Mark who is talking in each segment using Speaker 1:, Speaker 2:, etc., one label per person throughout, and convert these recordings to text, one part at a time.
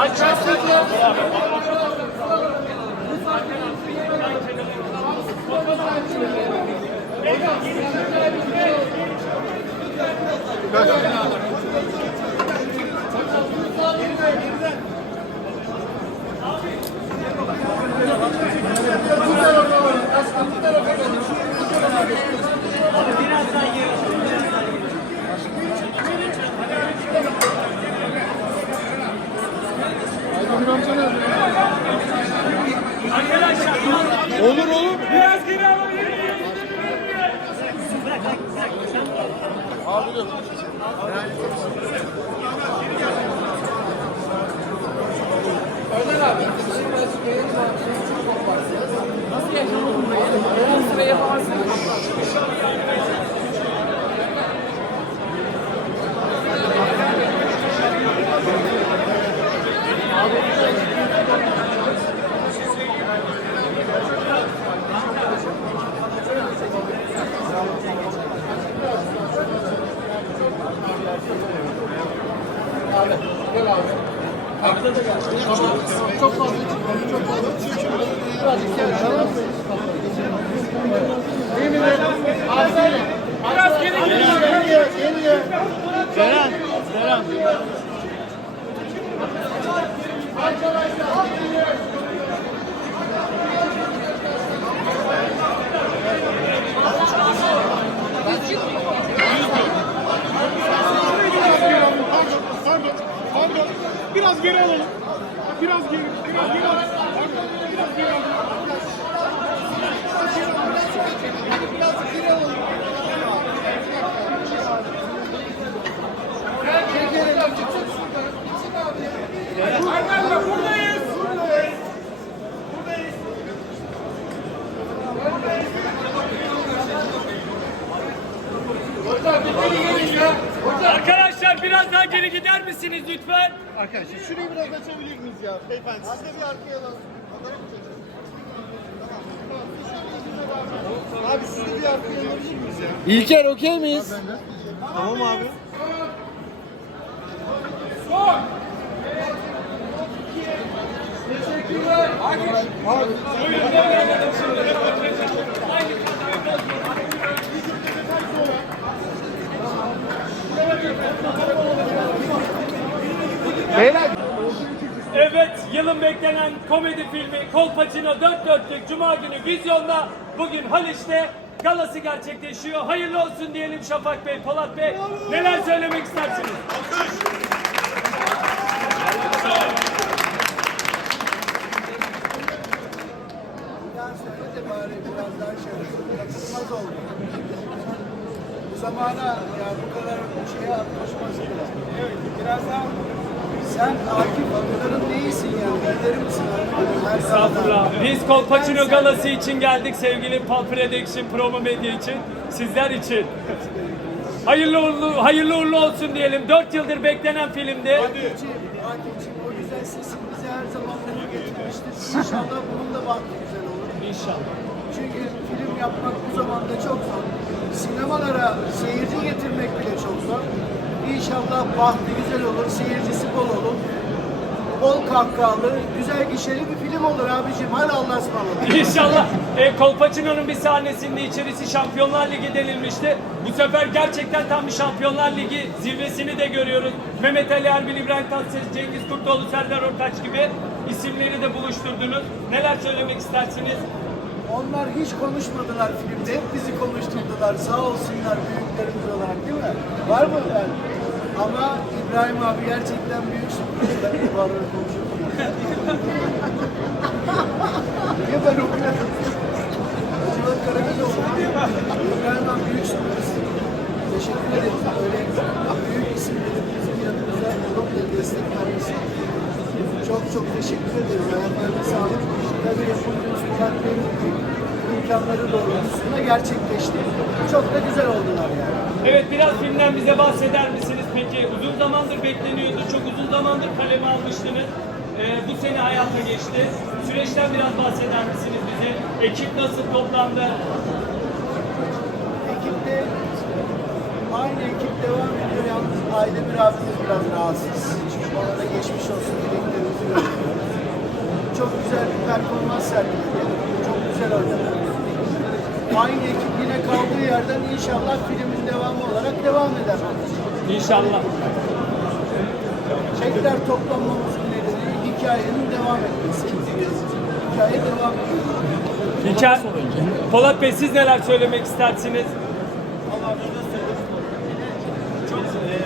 Speaker 1: Olur
Speaker 2: Nasıl yaşamadın burayı? 10 süre yapamazsın. Çok fazla çıkmadı. Çok fazla çıkmadı. Birazcık gel. Yemin ederim.
Speaker 3: Biraz geri.
Speaker 2: Geliyor,
Speaker 4: pardon, pardon. Biraz geri alalım. Biraz geri, biraz geri alalım. Pardon, biraz geri alalım.
Speaker 3: Arkadaşlar buradayız. Arkadaşlar biraz daha geri gider misiniz lütfen?
Speaker 4: Arkadaşlar şurayı biraz açabilir miyiz ya? Beyefendi siz de bir arkaya alalım. Abi siz de bir arkaya alabilir miyiz ya?
Speaker 1: İlker okey miyiz?
Speaker 4: Tamam abi.
Speaker 1: Beyler.
Speaker 3: Beklenen komedi filmi Kolpaçino 4 dörtlük Cuma günü vizyonda. Bugün Haliç'te galası gerçekleşiyor. Hayırlı olsun diyelim Şafak Bey, Polat Bey. Neler söylemek istersiniz?
Speaker 5: Bari biraz daha şey oldu. Bu zamana ya bu kadar şeye atlaşmaz bile. Evet, biraz daha sen Akif Akın'ın değilsin yani. Liderim misin Akif'in? Her
Speaker 3: Estağfurullah.
Speaker 5: sahada.
Speaker 3: Biz Kolpaçino galası için geldik sevgili Pal Production Promo Medya için. Sizler için. Hayırlı uğurlu, hayırlı uğurlu olsun diyelim. 4 yıldır beklenen filmdi.
Speaker 5: Akif'ciğim, Akif'ciğim o güzel sesin bizi her zaman mutlu getirmiştir. İnşallah bunun da bahtı güzel olur.
Speaker 3: İnşallah.
Speaker 5: Çünkü film yapmak bu zamanda çok zor. Sinemalara seyirci getirmek bile çok zor. İnşallah bahtı güzel olur, seyircisi bol olur. Bol kahkahalı, güzel gişeli bir film olur abicim. Hadi Allah'a ısmarladık.
Speaker 3: İnşallah. E, Kolpaçino'nun bir sahnesinde içerisi Şampiyonlar Ligi denilmişti. Bu sefer gerçekten tam bir Şampiyonlar Ligi zirvesini de görüyoruz. Mehmet Ali Erbil, İbrahim Tatlıses, Cengiz Kurtoğlu, Serdar Ortaç gibi isimleri de buluşturdunuz. Neler söylemek istersiniz?
Speaker 5: Onlar hiç konuşmadılar filmde. Hep bizi konuşturdular. Sağ olsunlar büyüklerimiz olarak değil mi? Var mı yani? Ama İbrahim abi gerçekten büyük sürpriz. Ben arada konuşuyorum. Niye ben? Acaba Karagözoğlu. İbrahim abi büyük sürpriz. Teşekkür ederim. Öyle büyük isimlerin bizim yanımıza da destek vermesi. Çok çok teşekkür ederiz. Ayaklarına sağlık. Tabii yapımcımız Murat Bey'in imkanları doğrultusunda gerçekleşti. Çok da güzel oldular yani.
Speaker 3: Evet biraz filmden bize bahseder misiniz peki? Uzun zamandır bekleniyordu. Çok uzun zamandır kaleme almıştınız. E, bu sene hayata geçti. Süreçten biraz bahseder misiniz bize? Ekip nasıl toplandı?
Speaker 5: Ekipte aynı ekip devam ediyor. Yalnız Aydemir abimiz biraz rahatsız. Ona da geçmiş olsun dileklerimizi sergiledi. Çok güzel oynadı. Aynı ekip yine kaldığı yerden inşallah filmin devamı olarak devam eder.
Speaker 3: İnşallah.
Speaker 5: Tekrar toplanmamızın nedeni hikayenin devam etmesi. Hikaye devam ediyor.
Speaker 3: Hikaye... Polat Bey siz neler söylemek istersiniz?
Speaker 6: Söyleriz. Çok e,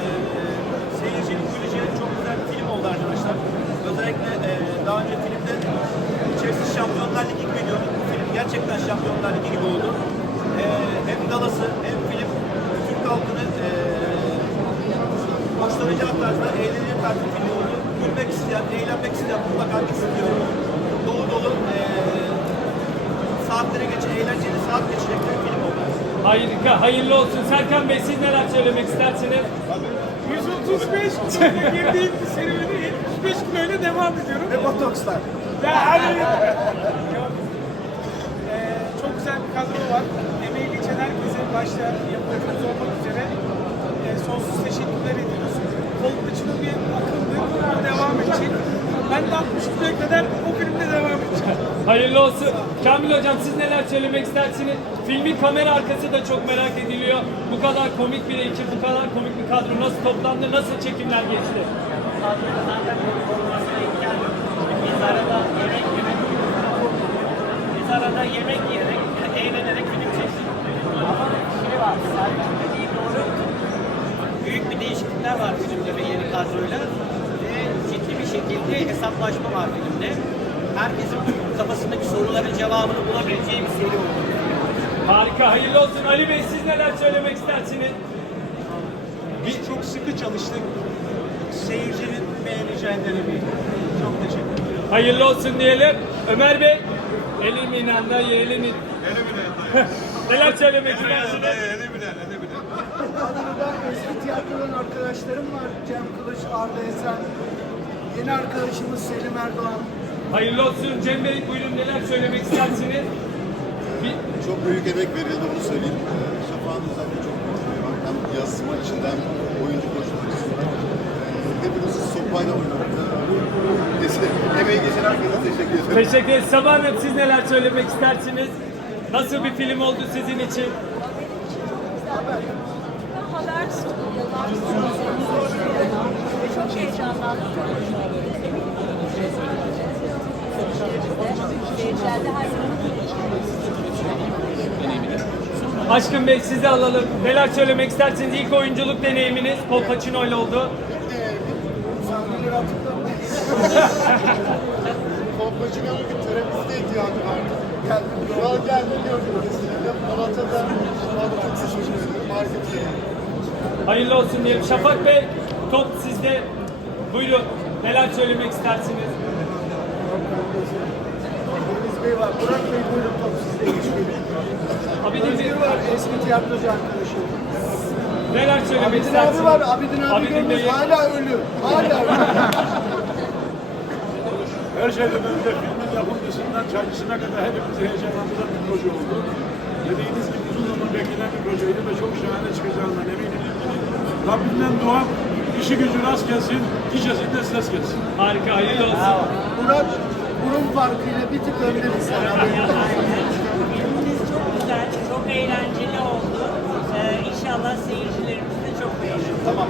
Speaker 6: seyircinin güleceği çok güzel bir film oldu arkadaşlar. Özellikle e, daha önce filmde içerisi Şampiyonlar Ligi gibi. Bu film gerçekten Şampiyonlar Ligi gibi oldu. E, hem galası hem film Türk halkını e, hoşlanacağı tarzda, eğleneceği tarzda bir film oldu. Gülmek isteyen, eğlenmek isteyen mutlaka gitsin diyorum. Dolu dolu e, saatlere geç, eğlenceli saat geçecek bir film oldu.
Speaker 3: Harika, hayırlı olsun. Serkan Bey siz neler söylemek istersiniz?
Speaker 4: 135 kiloyla girdiğim bir serüvene 75 kiloyla devam ediyorum.
Speaker 5: Ve botokslar.
Speaker 4: Yani Ee, çok güzel bir kadro var. Emeği geçen herkese başta yapımcımız olmak üzere e, sonsuz teşekkürler ediyoruz. Kolpaçino bir akımdı. O devam edecek. Ben de 60 kiloya kadar o filmde devam edeceğim.
Speaker 3: Hayırlı olsun. Kamil Hocam siz neler söylemek istersiniz? Filmin kamera arkası da çok merak ediliyor. Bu kadar komik bir ekip, bu kadar komik bir kadro nasıl toplandı, nasıl çekimler geçti?
Speaker 7: Biz arada yemek yemek biz arada yemek yiyerek, eğlenerek film çektik. Ama şey var, Serkan dediği doğru. Büyük bir değişiklikler var kadroyla. Ve ciddi bir şekilde hesaplaşma var filmde. Herkesin kafasındaki soruların cevabını bulabileceği bir seri oldu.
Speaker 3: Harika, hayırlı olsun. Ali Bey siz neler söylemek istersiniz?
Speaker 6: Biz çok sıkı çalıştık. Seyircinin beğeneceğinden eminim. Çok teşekkür ederim.
Speaker 3: Hayırlı olsun diyelim. Ömer Bey, elim inanda yeğenin. neler söylemek istersiniz?
Speaker 5: Burada eski tiyatrodan arkadaşlarım var. Cem Kılıç, Arda Esen. Yeni arkadaşımız Selim Erdoğan.
Speaker 3: Hayırlı olsun. Cem Bey buyurun neler söylemek istersiniz? Bir,
Speaker 2: Çok büyük emek verildi onu söyleyeyim. Ee, Şafak'ın özellikle çok büyük var. Hem yazma içinden oyuncu koşulları açısından. Ee, Hepinizi sopayla oynadık. Neyse, emeği geçen herkese teşekkür ederim.
Speaker 3: teşekkür ederim. Sabah Hanım siz neler söylemek istersiniz? Nasıl bir film oldu sizin için?
Speaker 8: Haber stüdyodan ve çok heyecanlandım. Çok hoşuma gitti. Seyircilerde her zaman
Speaker 3: Aşkın Bey sizi alalım. Neler söylemek istersiniz? İlk oyunculuk deneyiminiz Kolpaçino ile oldu.
Speaker 5: Sahneleri hatırlamıyorum.
Speaker 2: Kolpacı'nın bir terapiste ihtiyacı vardı. Geldim. Geldim gördüm kesinlikle. Polat'a da Polat'a çok teşekkür ederim. Harika bir şey.
Speaker 3: Hayırlı olsun diyelim. Şafak Bey top sizde. Buyurun. Neler söylemek istersiniz?
Speaker 5: Deniz Bey var. Burak Bey buyurun top sizde geçmeyin.
Speaker 3: Abidin Bey,
Speaker 5: var. Eski tiyatrocu arkadaşım.
Speaker 3: neler söylemek
Speaker 5: Abidin
Speaker 3: istersiniz?
Speaker 5: abi var. Abidin abi
Speaker 3: Abidin
Speaker 5: görmüş.
Speaker 3: Bey'e-
Speaker 5: Hala ölü. Hala ölü.
Speaker 9: Her şeyden önce filmin yapımcısından çaycısına kadar hepimizi heyecanlandıran bir proje oldu. Dediğiniz gibi uzun zaman beklenen bir projeydi ve çok şahane çıkacağından eminim. Rabbimden dua işi gücü rast gelsin, gişesinde ses gelsin.
Speaker 3: Harika, hayırlı olsun.
Speaker 5: Burak burun farkıyla bir tık önde bizden.
Speaker 7: Filmimiz çok güzel, çok eğlenceli oldu. Ee, inşallah seyircilerimiz de çok beğenir.
Speaker 6: Tamam,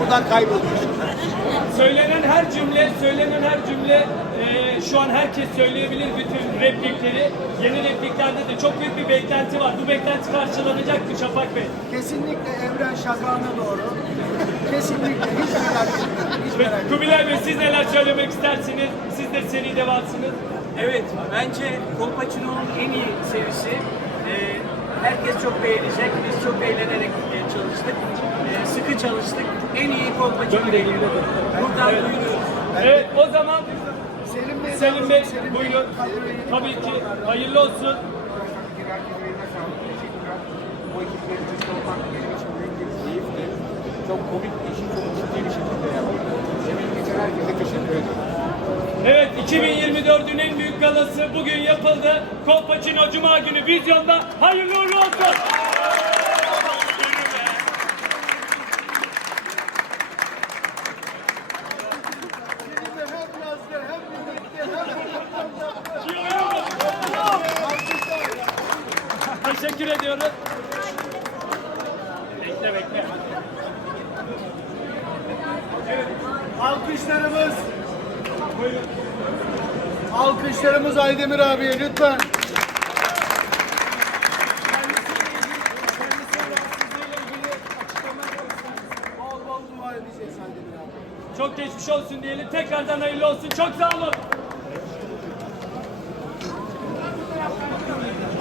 Speaker 6: buradan kayboluyorsun.
Speaker 3: Söylenen her cümle, söylenen her cümle e, şu an herkes söyleyebilir bütün replikleri. Yeni repliklerde de çok büyük bir beklenti var. Bu beklenti karşılanacak mı Şafak Bey?
Speaker 5: Kesinlikle evren şakağına doğru. Kesinlikle hiç merak etmeyin. Hiç merak etmeyin.
Speaker 3: Kubilay Bey siz neler söylemek istersiniz? Siz de seride varsınız.
Speaker 7: Evet, bence Kolpaçino'nun en iyi serisi. Ee, herkes çok beğenecek. Biz çok eğlenerek e, çalıştık. Ee, sıkı çalıştık. En iyi Kolpaçino geliyor. Buradan duyuruyoruz.
Speaker 3: Evet o zaman
Speaker 5: Selim Bey,
Speaker 3: buyurun. Tabii ki hayırlı olsun.
Speaker 4: Bu ekiple birlikte olmak benim için büyük bir keyifti. Çok komik bir işi çok ciddi bir şekilde yaptık. Emeği geçen herkese teşekkür ederim.
Speaker 3: Evet 2024'ün en büyük galası bugün yapıldı. Kolpaçino Cuma günü vizyonda. Hayırlı uğurlu olsun.
Speaker 5: Selim'le hem yazdı hem yönetti hem
Speaker 3: Yok, yok. Teşekkür ediyoruz. Bekle bekle.
Speaker 5: Alkışlarımız. Alkışlarımız Aydemir abiye lütfen.
Speaker 3: Çok geçmiş olsun diyelim. Tekrardan hayırlı olsun. Çok sağ olun.